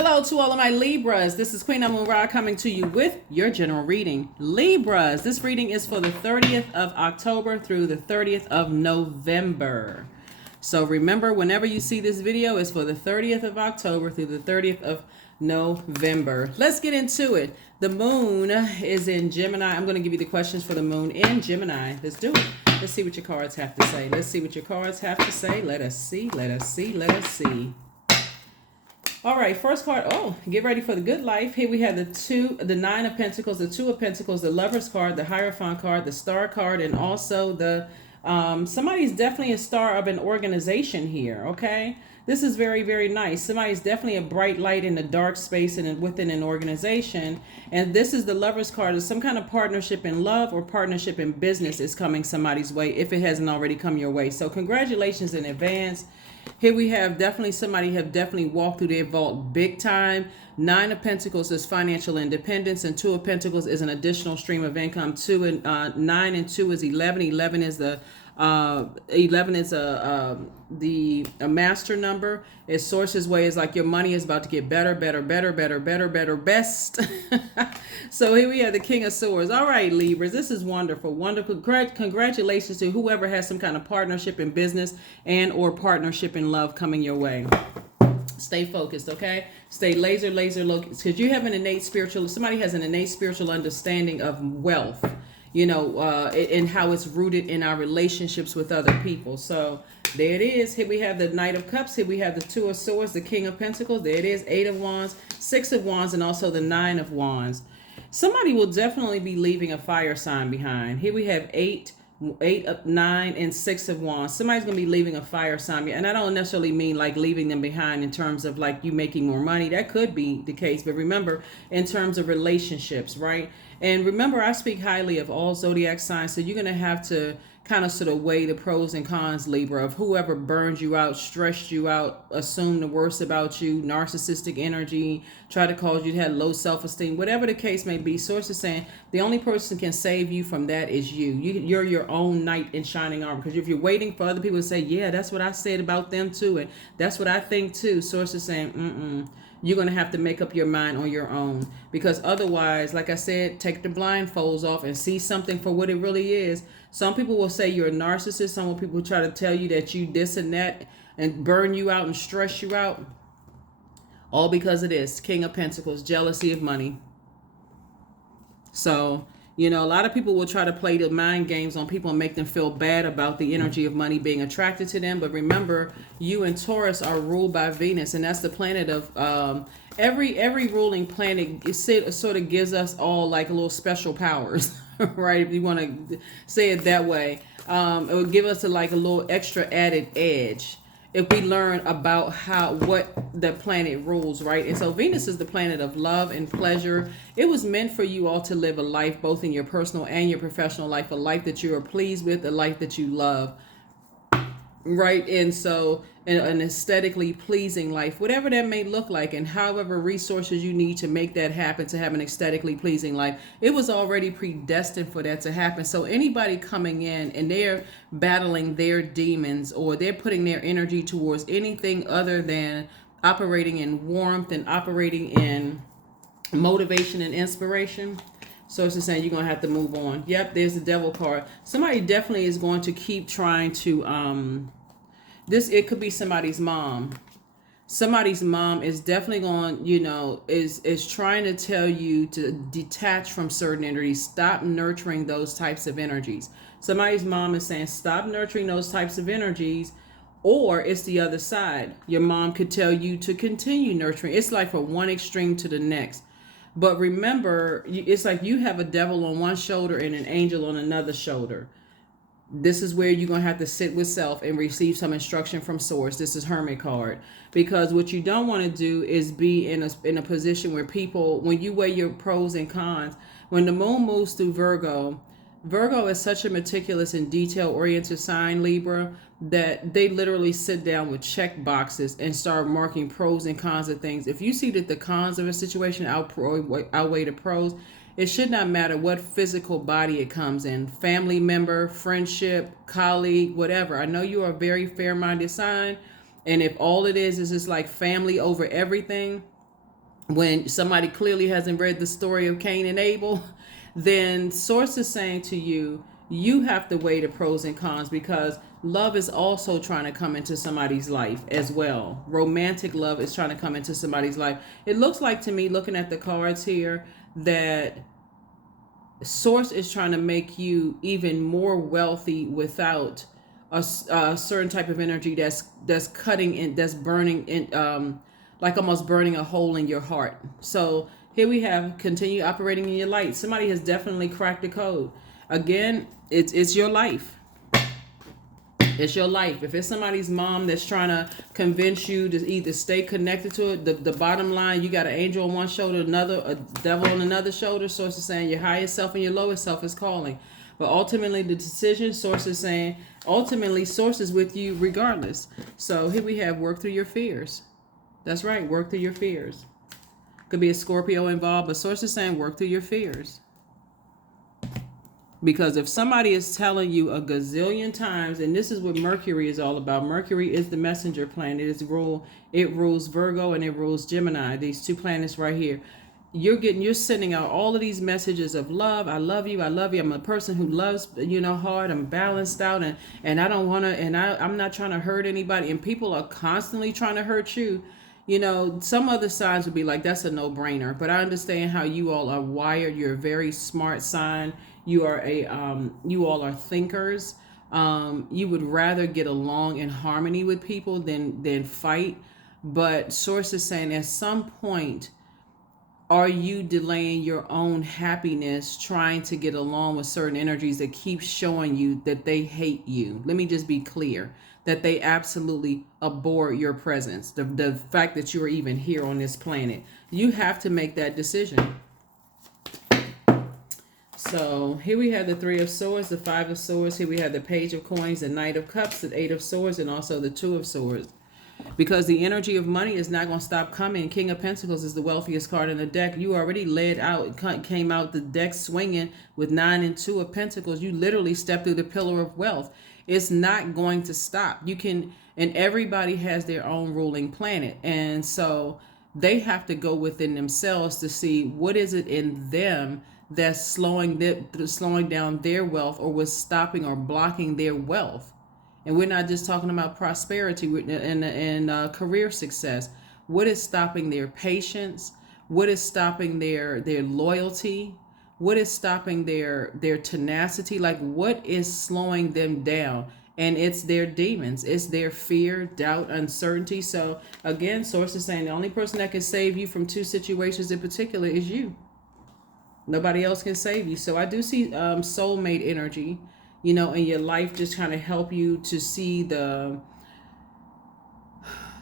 Hello to all of my Libras. This is Queen Amun Ra coming to you with your general reading. Libras, this reading is for the 30th of October through the 30th of November. So remember, whenever you see this video, it's for the 30th of October through the 30th of November. Let's get into it. The moon is in Gemini. I'm going to give you the questions for the moon in Gemini. Let's do it. Let's see what your cards have to say. Let's see what your cards have to say. Let us see. Let us see. Let us see. All right, first card. Oh, get ready for the good life. Here we have the Nine of Pentacles, the Two of Pentacles, the Lover's card, the Hierophant card, the Star card, and also the somebody's definitely a star of an organization here. Okay, this is very, very nice. Somebody's definitely a bright light in a dark space and within an organization. And this is the Lover's card. Is some kind of partnership in love or partnership in business is coming somebody's way if it hasn't already come your way. So congratulations in advance. Here we have definitely somebody have definitely walked through their vault big time. Nine of Pentacles is financial independence, and Two of Pentacles is an additional stream of income. 9 and 2 is 11. 11 is the 11 is a master number. Its source's way is like your money is about to get better, best. So here we have the King of Swords. All right, Libras, this is wonderful. Congratulations to whoever has some kind of partnership in business and or partnership in love coming your way. Stay focused, okay? Stay laser focused, because you have an innate spiritual, somebody has an innate spiritual understanding of wealth, and how it's rooted in our relationships with other people. So there it is. Here we have the Knight of Cups. Here we have the Two of Swords, the King of Pentacles. There it is, Eight of Wands, Six of Wands, and also the Nine of Wands. Somebody will definitely be leaving a fire sign behind. Here we have eight of 9 and 6 of Wands. Somebody's gonna be leaving a fire sign, and I don't necessarily mean like leaving them behind in terms of like you making more money. That could be the case, but remember, in terms of relationships, right? And remember, I speak highly of all zodiac signs, so you're gonna have to kind of sort of weigh the pros and cons, Libra, of whoever burns you out, stressed you out, assume the worst about you, narcissistic energy, try to cause you to have low self-esteem, whatever the case may be. Source is saying the only person can save you from that is you. You're your own knight in shining armor. Because if you're waiting for other people to say, yeah, that's what I said about them too, and that's what I think too, Source is saying, you're going to have to make up your mind on your own, because otherwise, like I said, take the blindfolds off and see something for what it really is. Some people will say you're a narcissist. Some people will try to tell you that you this and that and burn you out and stress you out. All because of this. King of Pentacles, jealousy of money. So, a lot of people will try to play the mind games on people and make them feel bad about the energy of money being attracted to them. But remember, you and Taurus are ruled by Venus, and that's the planet of every ruling planet. It sort of gives us all like a little special powers, right? If you want to say it that way, it would give us a little extra added edge if we learn about what the planet rules, right? And so Venus is the planet of love and pleasure. It was meant for you all to live a life, both in your personal and your professional life, a life that you are pleased with, a life that you love, right? And so an aesthetically pleasing life, whatever that may look like, and however resources you need to make that happen, to have an aesthetically pleasing life, it was already predestined for that to happen. So anybody coming in and they're battling their demons, or they're putting their energy towards anything other than operating in warmth and operating in motivation and inspiration, so it's just saying you're going to have to move on. Yep, there's the Devil card. Somebody definitely is going to keep trying to it could be somebody's mom. Somebody's mom is definitely going, is trying to tell you to detach from certain energies. Stop nurturing those types of energies. Somebody's mom is saying stop nurturing those types of energies, or it's the other side. Your mom could tell you to continue nurturing. It's like from one extreme to the next. But remember, it's like you have a devil on one shoulder and an angel on another shoulder. This is where you're going to have to sit with self and receive some instruction from source. This is Hermit card. Because what you don't want to do is be in a position where people, when you weigh your pros and cons, when the moon moves through Virgo is such a meticulous and detail-oriented sign, Libra, that they literally sit down with check boxes and start marking pros and cons of things. If you see that the cons of a situation outweigh the pros, it should not matter what physical body it comes in. Family member, friendship, colleague, whatever. I know you are a very fair-minded sign, and if all it is just like family over everything, when somebody clearly hasn't read the story of Cain and Abel, then source is saying to you, you have to weigh the pros and cons, because love is also trying to come into somebody's life as well. Romantic love is trying to come into somebody's life. It looks like to me, looking at the cards here, that source is trying to make you even more wealthy without a certain type of energy that's cutting in, that's burning in, like almost burning a hole in your heart. So here we have, continue operating in your light. Somebody has definitely cracked the code. Again, it's your life. It's your life. If it's somebody's mom that's trying to convince you to either stay connected to it, the bottom line, you got an angel on one shoulder, a devil on another shoulder. Source is saying your highest self and your lowest self is calling. But ultimately, the decision, source is saying, ultimately, source is with you regardless. So here we have, work through your fears. That's right, work through your fears. Could be a Scorpio involved, but source is saying work through your fears. Because if somebody is telling you a gazillion times, and this is what Mercury is all about. Mercury is the messenger planet. It rules Virgo and it rules Gemini. These two planets right here. You're sending out all of these messages of love. I love you. I love you. I'm a person who loves, hard. I'm balanced out, and I don't want to, and I'm not trying to hurt anybody. And people are constantly trying to hurt you. Some other signs would be like, that's a no-brainer. But I understand how you all are wired. You're a very smart sign. You all are thinkers. You would rather get along in harmony with people than fight. But source is saying at some point, are you delaying your own happiness trying to get along with certain energies that keep showing you that they hate you? Let me just be clear, that they absolutely abhor your presence. The fact that you are even here on this planet. You have to make that decision. So here we have the Three of Swords, the Five of Swords. Here we have the Page of Coins, the Knight of Cups, the Eight of Swords, and also the Two of Swords. Because the energy of money is not going to stop coming. King of Pentacles is the wealthiest card in the deck. You already led out, came out the deck swinging with 9 and 2 of Pentacles. You literally stepped through the pillar of wealth. It's not going to stop. And everybody has their own ruling planet. And so they have to go within themselves to see what is it in them that's slowing down their wealth, or was stopping or blocking their wealth. And we're not just talking about prosperity and career success. What is stopping their patience? What is stopping their loyalty? What is stopping their tenacity? Like, what is slowing them down? And it's their demons. It's their fear, doubt, uncertainty. So again, source is saying the only person that can save you from two situations in particular is you. Nobody else can save you. So I do see soulmate energy, in your life, just kind of help you to see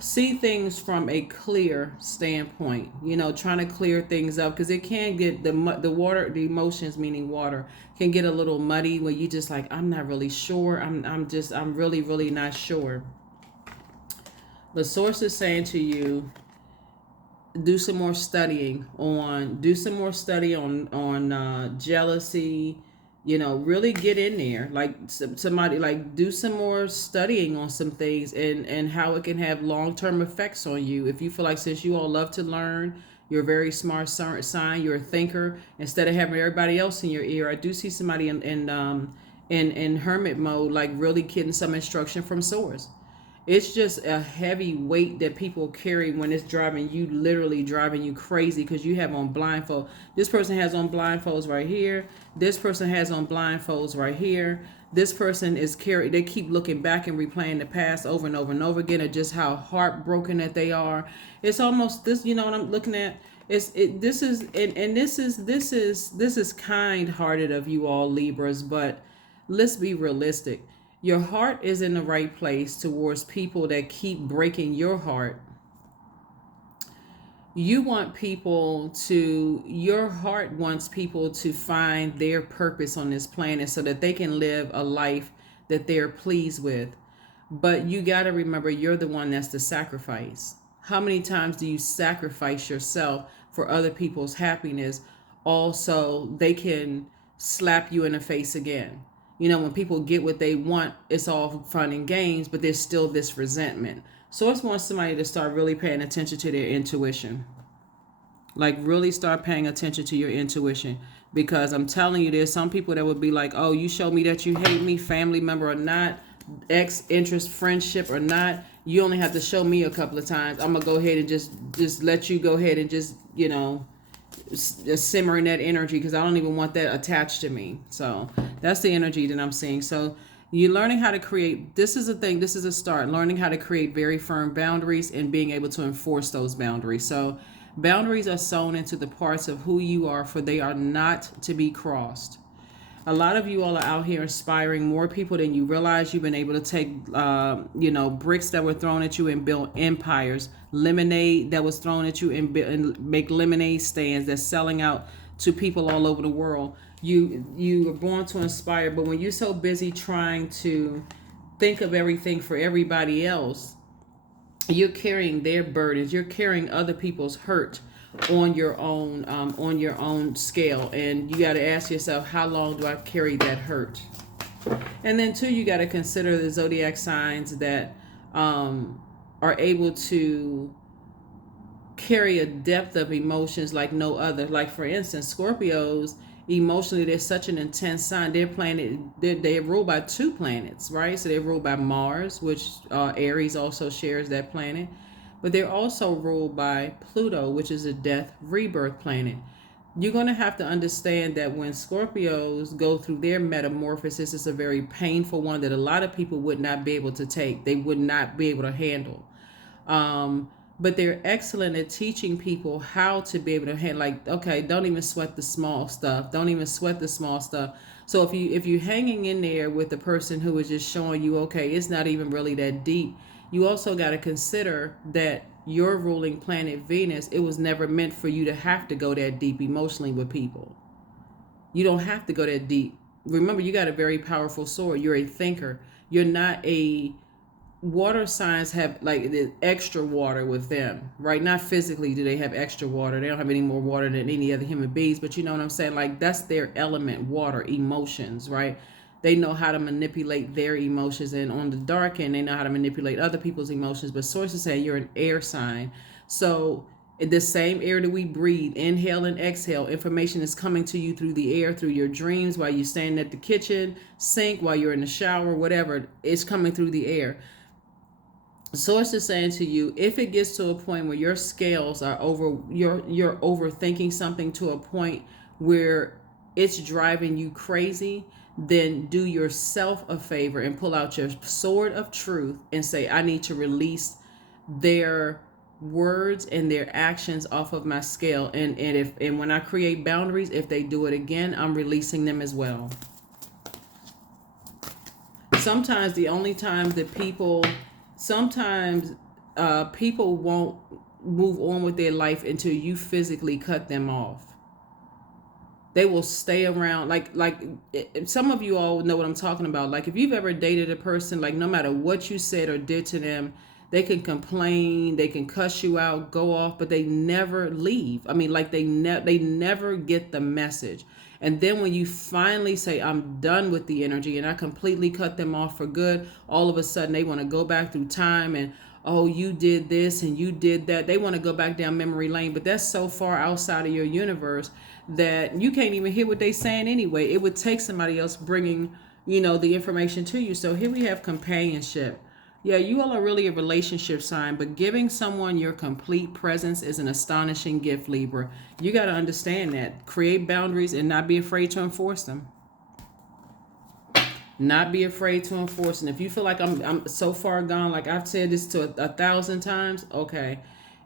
things from a clear standpoint, trying to clear things up, because it can get the water, the emotions, meaning water, can get a little muddy when you just like, I'm not really sure. I'm really, really not sure. The source is saying to you, do some more studying on jealousy, really get in there, like somebody, like do some more studying on some things and how it can have long-term effects on you. If you feel like, since you all love to learn, you're a very smart sign, you're a thinker, instead of having everybody else in your ear, I do see somebody in hermit mode, like really getting some instruction from source. It's just a heavy weight that people carry when it's literally driving you crazy, because you have on blindfold. This person has on blindfolds right here. This person has on blindfolds right here. This person they keep looking back and replaying the past over and over and over again, of just how heartbroken that they are. It's almost this, what I'm looking at. This is kind-hearted of you all, Libras, but let's be realistic. Your heart is in the right place towards people that keep breaking your heart. Your heart wants people to find their purpose on this planet so that they can live a life that they're pleased with. But you got to remember, you're the one that's the sacrifice. How many times do you sacrifice yourself for other people's happiness? Also, they can slap you in the face again. When people get what they want, it's all fun and games, but there's still this resentment. So it's want somebody to start really paying attention to their intuition. Like, really start paying attention to your intuition, because I'm telling you, there's some people that would be like, oh, you show me that you hate me, family member or not, ex interest, friendship or not. You only have to show me a couple of times. I'm gonna go ahead and just let you go ahead and just, just simmer in that energy, because I don't even want that attached to me. So that's the energy that I'm seeing. So you're learning how to create. This is a thing. This is a start. Learning how to create very firm boundaries and being able to enforce those boundaries. So boundaries are sewn into the parts of who you are, for they are not to be crossed. A lot of you all are out here inspiring more people than you realize. You've been able to take, bricks that were thrown at you and build empires, lemonade that was thrown at you and make lemonade stands that's selling out to people all over the world. You were born to inspire, but when you're so busy trying to think of everything for everybody else, you're carrying their burdens. You're carrying other people's hurt on your own scale, and you got to ask yourself, how long do I carry that hurt? And then two, you got to consider the zodiac signs that are able to carry a depth of emotions like no other. Like, for instance, Scorpios, emotionally, they're such an intense sign. They're ruled by two planets, right? So they're ruled by Mars, which Aries also shares that planet, but they're also ruled by Pluto, which is a death rebirth planet. You're going to have to understand that when Scorpios go through their metamorphosis, it's a very painful one that a lot of people would not be able to take. They would not be able to handle. But they're excellent at teaching people how to be able to handle, like, okay, don't even sweat the small stuff. Don't even sweat the small stuff. So if you're hanging in there with the person who is just showing you, okay, it's not even really that deep, you also got to consider that your ruling planet Venus, it was never meant for you to have to go that deep emotionally with people. You don't have to go that deep. Remember, you got a very powerful sword. You're a thinker. You're not a water signs have like the extra water with them, right? Not physically do they have extra water. They don't have any more water than any other human beings, but you know what I'm saying? Like, that's their element, water, emotions, right? They know how to manipulate their emotions, and on the dark end, they know how to manipulate other people's emotions. But sources say you're an air sign. So the same air that we breathe, inhale and exhale, information is coming to you through the air, through your dreams, while you're standing at the kitchen sink, while you're in the shower, whatever, it's coming through the air. Source is saying to you, if it gets to a point where your scales are over, you're overthinking something to a point where it's driving you crazy, then do yourself a favor and pull out your sword of truth and say, I need to release their words and their actions off of my scale. And when I create boundaries, if they do it again, I'm releasing them as well. Sometimes the only times that people won't move on with their life until you physically cut them off. They will stay around. Like some of you all know what I'm talking about. Like, if you've ever dated a person, like, no matter what you said or did to them, they can complain, they can cuss you out, go off, but they never leave. I mean, like, they never get the message. And then when you finally say, I'm done with the energy and I completely cut them off for good, all of a sudden they want to go back through time and, oh, you did this and you did that. They want to go back down memory lane, but that's so far outside of your universe that you can't even hear what they're saying anyway. It would take somebody else bringing, the information to you. So here we have companionship. Yeah, you all are really a relationship sign, but giving someone your complete presence is an astonishing gift, Libra. You got to understand that. Create boundaries and not be afraid to enforce them. Not be afraid to enforce them. If you feel like I'm so far gone, like I've said this to 1,000 times, okay.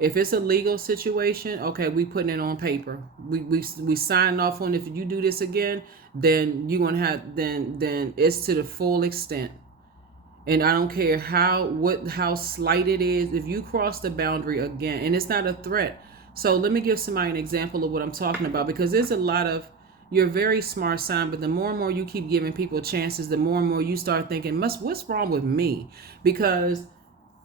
If it's a legal situation, okay, we putting it on paper. We sign off on, if you do this again, then you're gonna have then it's to the full extent. And I don't care how slight it is. If you cross the boundary again, and it's not a threat. So let me give somebody an example of what I'm talking about, because there's a lot of, you're a very smart sign, but the more and more you keep giving people chances, the more and more you start thinking, what's wrong with me? Because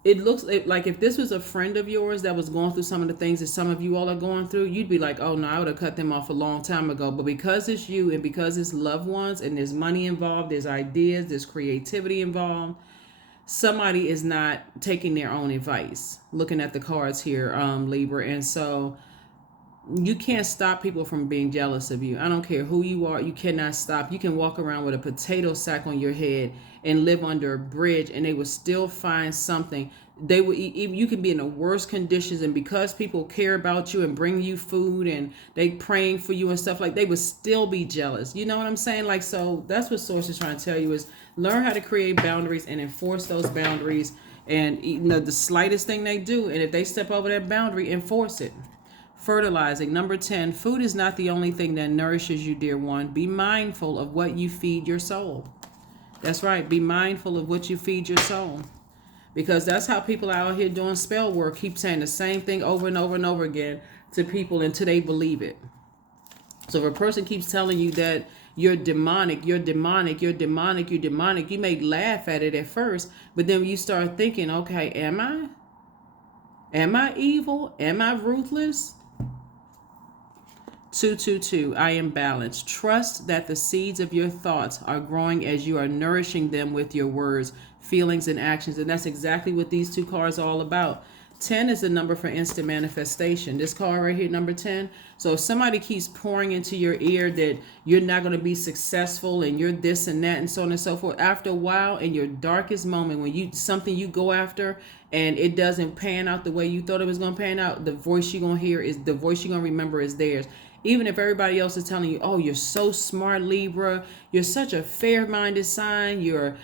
it looks like if this was a friend of yours that was going through some of the things that some of you all are going through, you'd be like, oh no, I would have cut them off a long time ago. But because it's you and because it's loved ones and there's money involved, there's ideas, there's creativity involved, somebody is not taking their own advice. Looking at the cards here, Libra. And so you can't stop people from being jealous of you. I don't care who you are. You cannot stop. You can walk around with a potato sack on your head and live under a bridge, and they will still find something. They will even, you can be in the worst conditions, and because people care about you and bring you food and they praying for you and stuff, like, they would still be jealous. You know what I'm saying? Like, so that's what Source is trying to tell you, is learn how to create boundaries and enforce those boundaries. And the slightest thing they do, and if they step over that boundary, enforce it. Fertilizing. Number 10, food is not the only thing that nourishes you, dear one. Be mindful of what you feed your soul. That's right. Be mindful of what you feed your soul. Because that's how people out here doing spell work keep saying the same thing over and over and over again to people until they believe it. So if a person keeps telling you that you're demonic, you're demonic, you're demonic, you're demonic, you may laugh at it at first, but then you start thinking, okay, am I? Am I evil? Am I ruthless? 222, I am balanced. Trust that the seeds of your thoughts are growing as you are nourishing them with your words, feelings, and actions. And that's exactly what these two cards are all about. 10 is the number for instant manifestation. This card right here, number 10. So if somebody keeps pouring into your ear that you're not going to be successful and you're this and that and so on and so forth, after a while, in your darkest moment, when something you go after and it doesn't pan out the way you thought it was going to pan out, the voice you're going to hear is the voice you're going to remember is theirs. Even if everybody else is telling you, oh, you're so smart, Libra, you're such a fair-minded sign, you're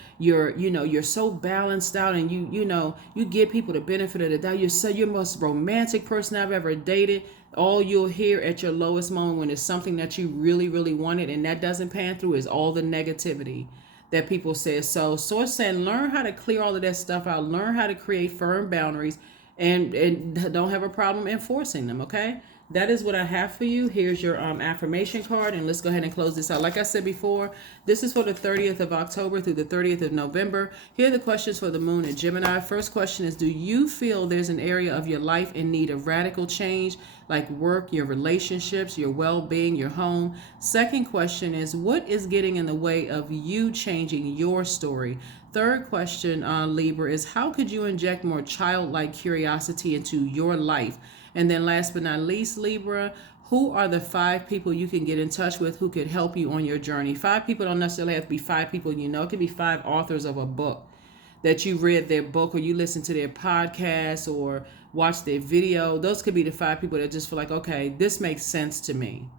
so balanced out, and you give people the benefit of the doubt. You're the most romantic person I've ever dated. All you'll hear at your lowest moment, when it's something that you really, really wanted and that doesn't pan through, is all the negativity that people say. So Source saying, learn how to clear all of that stuff out. Learn how to create firm boundaries and don't have a problem enforcing them, okay? That is what I have for you. Here's your affirmation card, and let's go ahead and close this out. Like I said before, this is for the 30th of October through the 30th of November. Here are the questions for the moon and Gemini. First question is, do you feel there's an area of your life in need of radical change, like work, your relationships, your well-being, your home? Second question is, what is getting in the way of you changing your story? Third question, Libra, is how could you inject more childlike curiosity into your life? And then last but not least, Libra, who are the 5 people you can get in touch with who could help you on your journey? 5 people don't necessarily have to be 5 people you know. It could be 5 authors of a book that you read their book, or you listen to their podcast or watch their video. Those could be the 5 people that just feel like, okay, this makes sense to me.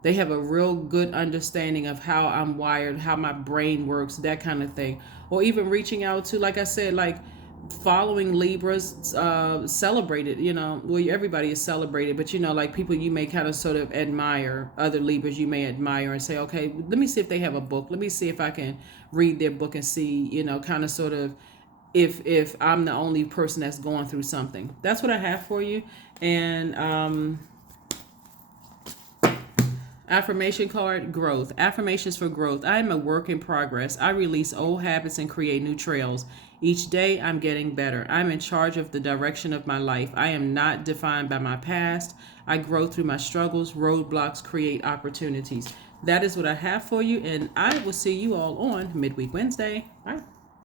They have a real good understanding of how I'm wired, how my brain works, that kind of thing. Or even reaching out to, like I said, like following Libras celebrated, well, everybody is celebrated, but like people you may kind of sort of admire, other Libras you may admire and say, okay, let me see if they have a book. Let me see if I can read their book and see, kind of sort of if I'm the only person that's going through something. That's what I have for you. And affirmation card, growth. Affirmations for growth. I am a work in progress. I release old habits and create new trails. Each day I'm getting better. I'm in charge of the direction of my life. I am not defined by my past. I grow through my struggles. Roadblocks create opportunities. That is what I have for you, and I will see you all on Midweek Wednesday. Bye.